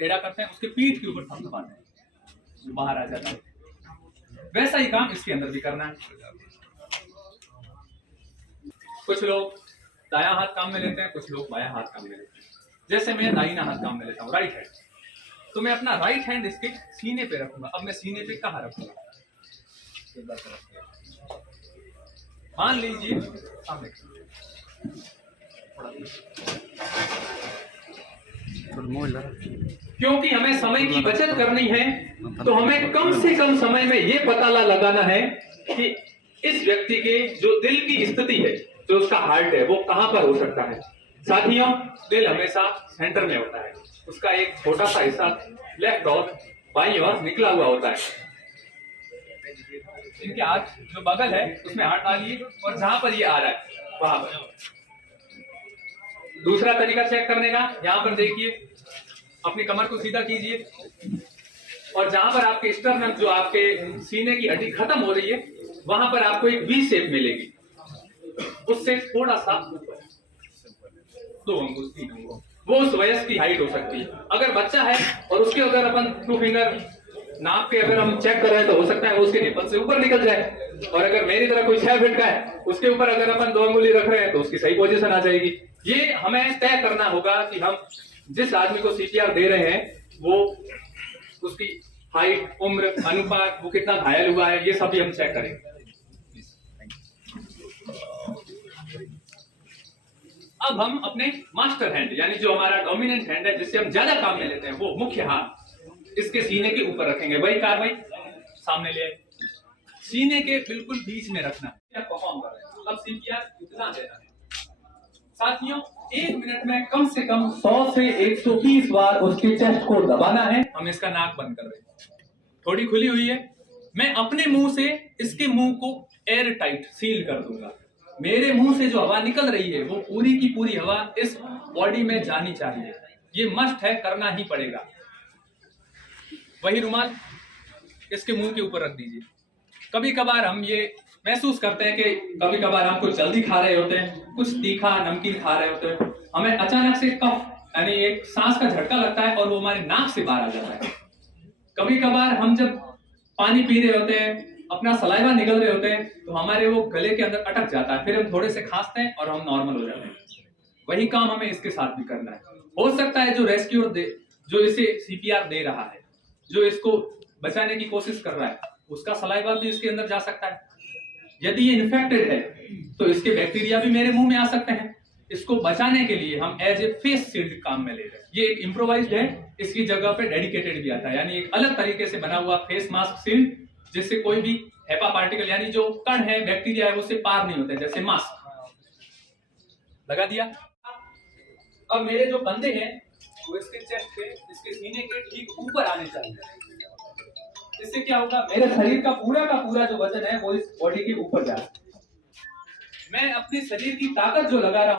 टेढ़ा करते हैं, उसके पीठ के ऊपर थपथपाते हैं, जो बाहर आ जाता है। वैसा ही काम इसके अंदर भी करना है। कुछ लोग दायां हाथ काम में लेते हैं, कुछ लोग बायां हाथ काम में लेते हैं। जैसे मैं दाहिना हाथ काम में लेता हूँ, राइट हैंड, तो मैं अपना राइट हैंड इसके सीने पे रखूंगा। अब मैं सीने पे कहाँ रखूंगा, मान लीजिए सामने, क्योंकि हमें समय की बचत करनी है, तो हमें कम से कम समय में यह पता लगाना है कि इस व्यक्ति के जो दिल की स्थिति है, जो उसका हार्ट है, वो कहां पर हो सकता है। साथियों, दिल हमेशा सेंटर में होता है, उसका एक छोटा सा हिस्सा लेफ्ट और बाईं ओर निकला हुआ होता है। इनके हाथ जो बगल है उसमें हाथ डालिए और जहां पर ये आ रहा है वहां पर। दूसरा तरीका चेक करने का, यहां पर देखिए, अपनी कमर को सीधा कीजिए और जहां पर आपके स्टर्नम, जो आपके सीने की हड्डी खत्म हो रही है, वहां पर आपको एक वी शेप मिलेगी। उससे थोड़ा सा ऊपर 2 अंगुल 3 अंगुल, वो उस वयस्क की हाइट हो सकती है। अगर बच्चा है और उसके अगर अपन 2 फिंगर नाप के अगर हम चेक कर रहे हैं, तो हो सकता है वो उसके निपल से ऊपर निकल जाए। और अगर मेरी तरह कोई 6 फीट का है, उसके ऊपर अगर अपन 2 अंगुली रख रहे हैं, तो उसकी सही पोजीशन आ जाएगी। ये हमें तय करना होगा कि हम जिस आदमी को सीपीआर दे रहे हैं, वो उसकी हाइट, उम्र, अनुपात, वो कितना घायल हुआ है, ये सभी हम चेक करेंगे। अब हम अपने मास्टर हैंड, यानी जो हमारा डोमिनेंट हैंड है, जिससे हम ज्यादा काम में लेते हैं, वो मुख्य हाथ इसके सीने के ऊपर रखेंगे। वही कार्रवाई सामने ले, सीने के बिल्कुल बीच में रखना है। परफॉर्म कर रहे हैं, अब सीपीआर इतना देना है। साथियों, 1 मिनट में कम से कम 100 से 120 बार उसके चेस्ट को दबाना है। हम इसका नाक बंद कर रहे हैं, थोड़ी खुली हुई है। मैं अपने मुंह से इसके मुंह को एयर टाइट सील कर दूंगा। मेरे मुंह से जो हवा निकल रही है, वो पूरी की पूरी हवा इस बॉडी में जानी चाहिए। ये मस्ट है, करना ही पड़ेगा। वही रुमाल इसके मुंह के ऊपर रख दीजिए। कभी कभार हम ये महसूस करते हैं कि कभी कभार हम कुछ जल्दी खा रहे होते हैं, कुछ तीखा नमकीन खा रहे होते हैं, हमें अचानक से कफ यानी एक सांस का झटका लगता है और वो हमारे नाक से बाहर आ जाता है। कभी कभार हम जब पानी पी रहे होते हैं, अपना सलाइवा निकल रहे होते हैं, तो हमारे वो गले के अंदर अटक जाता है, फिर हम थोड़े से खांसते हैं और हम नॉर्मल हो जाते हैं। वही काम हमें इसके साथ भी करना है। हो सकता है जो रेस्क्यूअर जो इसे सीपीआर दे रहा है, जो इसको बचाने की कोशिश कर रहा है, उसका सलाइवा भी इसके अंदर जा सकता है। यदि ये इन्फेक्टेड है, तो इसके बैक्टीरिया भी मेरे मुंह में आ सकते हैं। इसको बचाने के लिए हम एज ए फेस शील्ड काम में ले रहे हैं। ये एक इम्प्रोवाइज्ड है, इसकी जगह पे डेडिकेटेड भी आता है, यानी एक अलग तरीके से बना हुआ फेस मास्क शील्ड, जिससे कोई भी हेपा पार्टिकल यानी जो कण है, बैक्टीरिया है, उससे पार नहीं होते, जैसे मास्क लगा दिया। अब मेरे जो कंधे हैं, वो इसके चेस्ट पे, इसके सीने के ठीक ऊपर आने चाहिए। इससे क्या होगा, मेरे शरीर का पूरा जो वजन है, वो इस बॉडी के ऊपर जाए। मैं अपने शरीर की ताकत जो लगा रहा हूं,